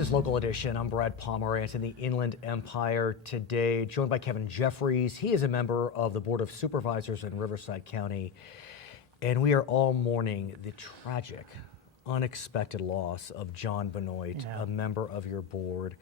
is Local Edition. I'm Brad Pomerance in the Inland Empire today, joined by Kevin Jeffries. He is a member of the Board of Supervisors in Riverside County, and we are all mourning the tragic, unexpected loss of John Benoit, a member of your board.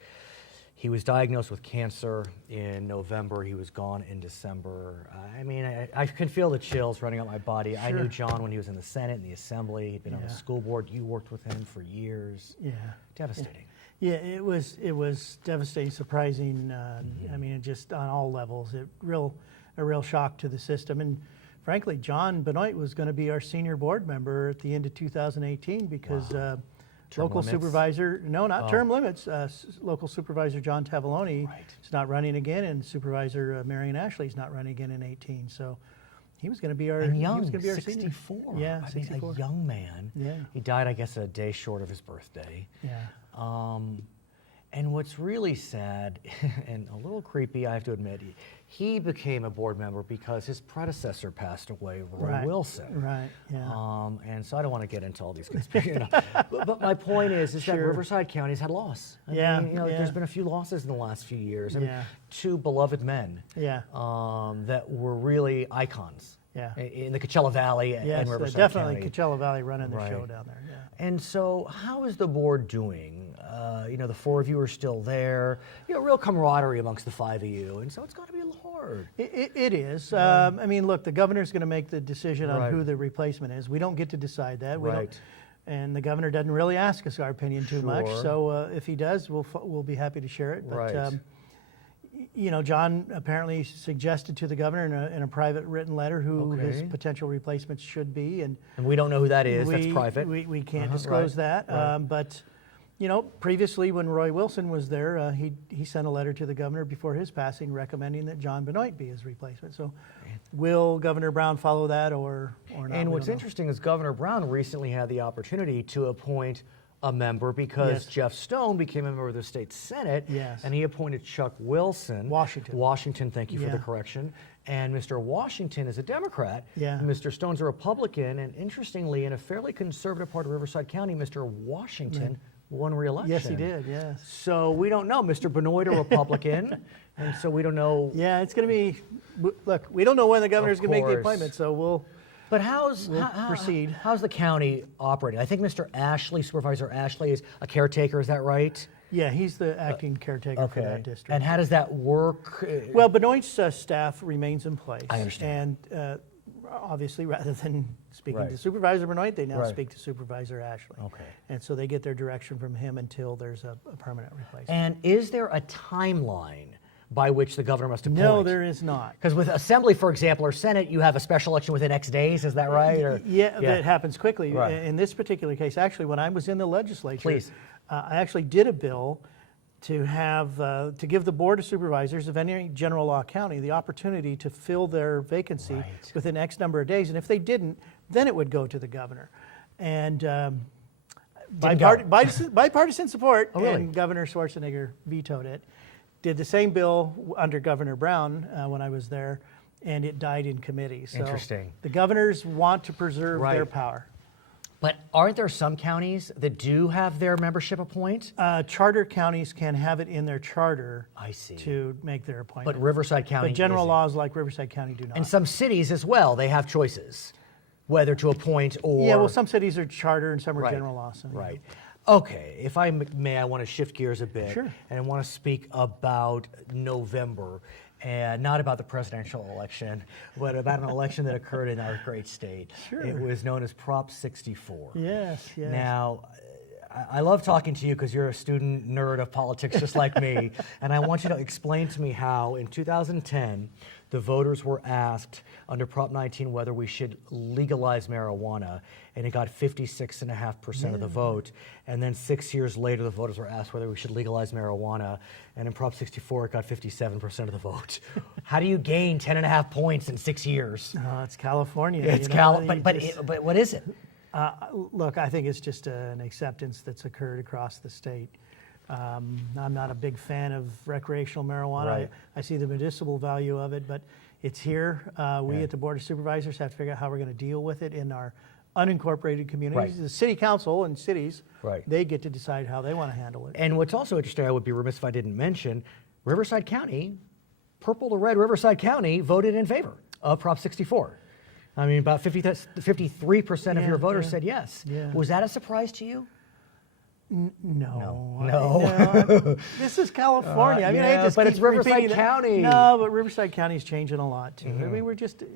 He was diagnosed with cancer in November. He was gone in December. I mean, I can feel the chills running up my body. Sure. I knew John when he was in the Senate and the Assembly. He'd been on the school board. You worked with him for years. Yeah. Devastating. Yeah, it was devastating, surprising. I mean, just on all levels, a real shock to the system. And frankly, John Benoit was going to be our senior board member at the end of 2018 because local supervisor, term limits. Local supervisor John Tavoloni is not running again, and Supervisor Marion Ashley is not running again in 18. So he was going to be our young, he was going to be our 64. Senior. Yeah, I 64. mean, a young man. Yeah. He died, I guess, a day short of his birthday. Yeah. And what's really sad and a little creepy, I have to admit, he became a board member because his predecessor passed away, Roy Wilson. Right, yeah. And so I don't want to get into all these conspiracies. But my point is that Riverside County has had loss. I mean, there's been a few losses in the last few years. I mean, two beloved men that were really icons. Yeah. In the Coachella Valley and Riverside definitely County. Coachella Valley running the show down there. Yeah. And so, how is the board doing? The four of you are still there. Real camaraderie amongst the five of you, and so it's got to be a little hard. It is. I mean, look, the governor's going to make the decision on who the replacement is. We don't get to decide that. We don't, and the governor doesn't really ask us our opinion too much. So if he does, we'll be happy to share it. But John apparently suggested to the governor in a private written letter who his potential replacements should be, and we don't know who that is. That's private. We can't disclose that. But previously when Roy Wilson was there, he sent a letter to the governor before his passing recommending that John Benoit be his replacement. So will Governor Brown follow that or not? And what's interesting is Governor Brown recently had the opportunity to appoint a member because Jeff Stone became a member of the state Senate, and he appointed Chuck Wilson. Washington, thank you for the correction. And Mr. Washington is a Democrat. Mr. Stone's a Republican. And interestingly, in a fairly conservative part of Riverside County, Mr. Washington won re-election. Yes, he did, yes. So we don't know. Mr. Benoit, a Republican, and so we don't know. Yeah, it's going to be, look, we don't know when the governor's going to make the appointment, so we'll proceed. How's the county operating? I think Mr. Ashley, Supervisor Ashley, is a caretaker, is that right? Yeah, he's the acting caretaker for that district. And how does that work? Well, Benoit's staff remains in place. I understand. And obviously, rather than speaking to Supervisor Benoit, they now speak to Supervisor Ashley. Okay. And so they get their direction from him until there's a permanent replacement. And is there a timeline by which the governor must appoint? No, there is not. Because with Assembly, for example, or Senate, you have a special election within X days, is that right? Or, that happens quickly. In this particular case, actually, when I was in the legislature, I actually did a bill to have to give the Board of Supervisors of any general law county the opportunity to fill their vacancy within X number of days, and if they didn't, then it would go to the governor. And bipartisan support, and Governor Schwarzenegger vetoed it. Did the same bill under Governor Brown when I was there, and it died in committee. So interesting. The governors want to preserve their power. But aren't there some counties that do have their membership appoint? Charter counties can have it in their charter to make their appointment. But Riverside County But general laws like Riverside County do not. And some cities as well, they have choices, whether to appoint or... Yeah, well, some cities are charter and some are general laws. So Okay, if I may, I want to shift gears a bit. Sure. And I want to speak about November. And not about the presidential election, but about an election that occurred in our great state. Sure. It was known as Prop 64. Yes. Now, I love talking to you because you're a student nerd of politics just like me, and I want you to explain to me how in 2010 the voters were asked under Prop 19 whether we should legalize marijuana, and it got 56.5% of the vote. And then 6 years later, the voters were asked whether we should legalize marijuana, and in Prop 64, it got 57% of the vote. How do you gain 10.5 points in 6 years? It's California. It's but what is it? Look, I think it's just an acceptance that's occurred across the state. I'm not a big fan of recreational marijuana. I see the medicinal value of it, but it's here. We at the Board of Supervisors have to figure out how we're going to deal with it in our unincorporated communities. Right. The city council and cities, Right. they get to decide how they want to handle it. And what's also interesting, I would be remiss if I didn't mention, Riverside County, purple to red Riverside County voted in favor of Prop 64. I mean, about 53% of Yeah, your voters yeah, said yes. yeah. Was that a surprise to you? No. No. This is California. I mean, I yeah, just but keep it's Riverside repeating that. County. No, but Riverside County is changing a lot too. I mean,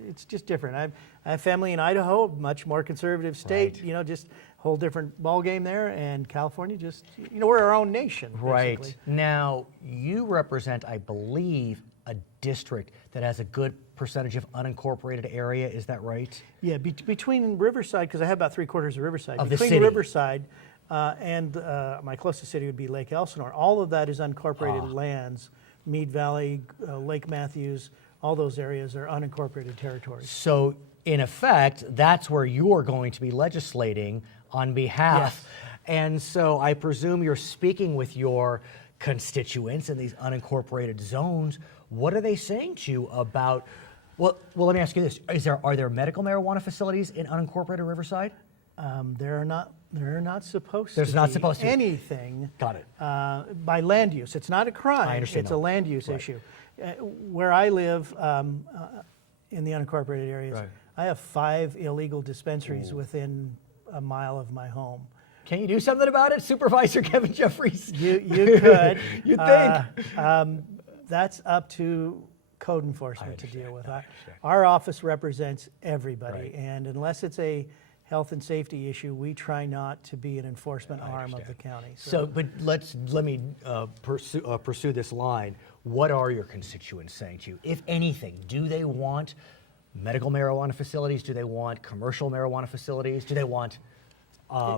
it's just different. I have family in Idaho, much more conservative state. Right. You know, just whole different ball game there. And California, just we're our own nation. Right. Basically. Now, you represent, I believe, a district that has a good percentage of unincorporated area. Is that right? Yeah, between Riverside, because I have about 3/4 of Riverside. Of the between city. Riverside and my closest city would be Lake Elsinore. All of that is unincorporated lands. Mead Valley, Lake Matthews, all those areas are unincorporated territories. So, in effect, that's where you're going to be legislating on behalf. Yes. And so I presume you're speaking with your constituents in these unincorporated zones. What are they saying to you about, well, let me ask you this. Are there medical marijuana facilities in unincorporated Riverside? There are not supposed There's to not be supposed to be. anything Got it. by land use. It's not a crime. I understand It's that. a land use Right. issue. Where I live in the unincorporated areas, Right. I have 5 illegal dispensaries within a mile of my home. Can you do something about it, Supervisor Kevin Jeffries? You could. You think? That's up to code enforcement to understand, deal with. I understand. Our office represents everybody, Right. and unless it's a health and safety issue, we try not to be an enforcement arm of the understand. county. So, but let me pursue this line. What are your constituents saying to you? If anything, do they want medical marijuana facilities? Do they want commercial marijuana facilities? Do they want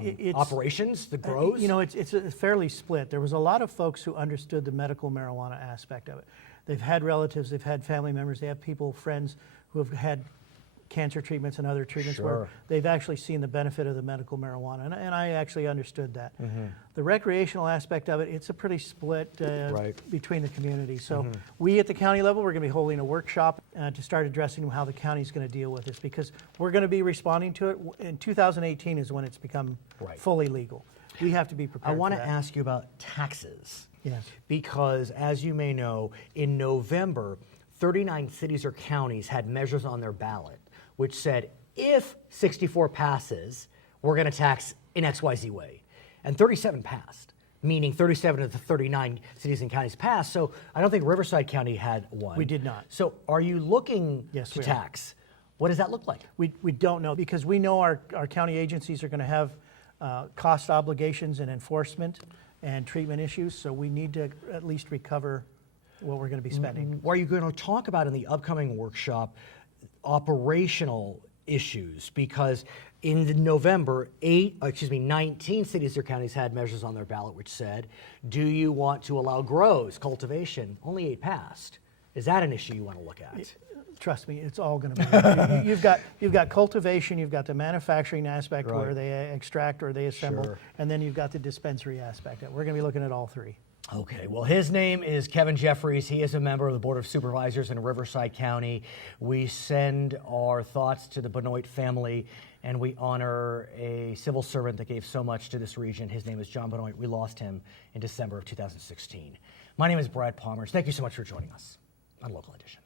It's- operations, the grows? It's fairly split. There was a lot of folks who understood the medical marijuana aspect of it. They've had relatives, they've had family members, they have people, friends who have had cancer treatments and other treatments where Sure. they've actually seen the benefit of the medical marijuana, and I actually understood that. Mm-hmm. The recreational aspect of it, it's a pretty split Right. between the communities. So we at the county level, we're going to be holding a workshop to start addressing how the county's going to deal with this, because we're going to be responding to it. In 2018 is when it's become Right. fully legal. We have to be prepared I want for to that. ask you about taxes. Yes. Because, as you may know, in November, 39 cities or counties had measures on their ballot which said, if 64 passes, we're going to tax in XYZ way. And 37 passed, meaning 37 of the 39 cities and counties passed. So I don't think Riverside County had one. We did not. So are you looking Yes, to we are. tax? What does that look like? We don't know, because we know our county agencies are going to have cost obligations and enforcement and treatment issues, so we need to at least recover what we're going to be spending. Are you going to talk about in the upcoming workshop operational issues? Because in November, 19 cities or counties had measures on their ballot which said, do you want to allow grows, cultivation? Only 8 passed. Is that an issue you want to look at? Trust me, it's all going to be. You've got cultivation, you've got the manufacturing aspect Right. where they extract or they assemble, Sure. and then you've got the dispensary aspect. We're going to be looking at all 3. Okay, well, his name is Kevin Jeffries. He is a member of the Board of Supervisors in Riverside County. We send our thoughts to the Benoit family, and we honor a civil servant that gave so much to this region. His name is John Benoit. We lost him in December of 2016. My name is Brad Pomerance. Thank you so much for joining us on Local Edition.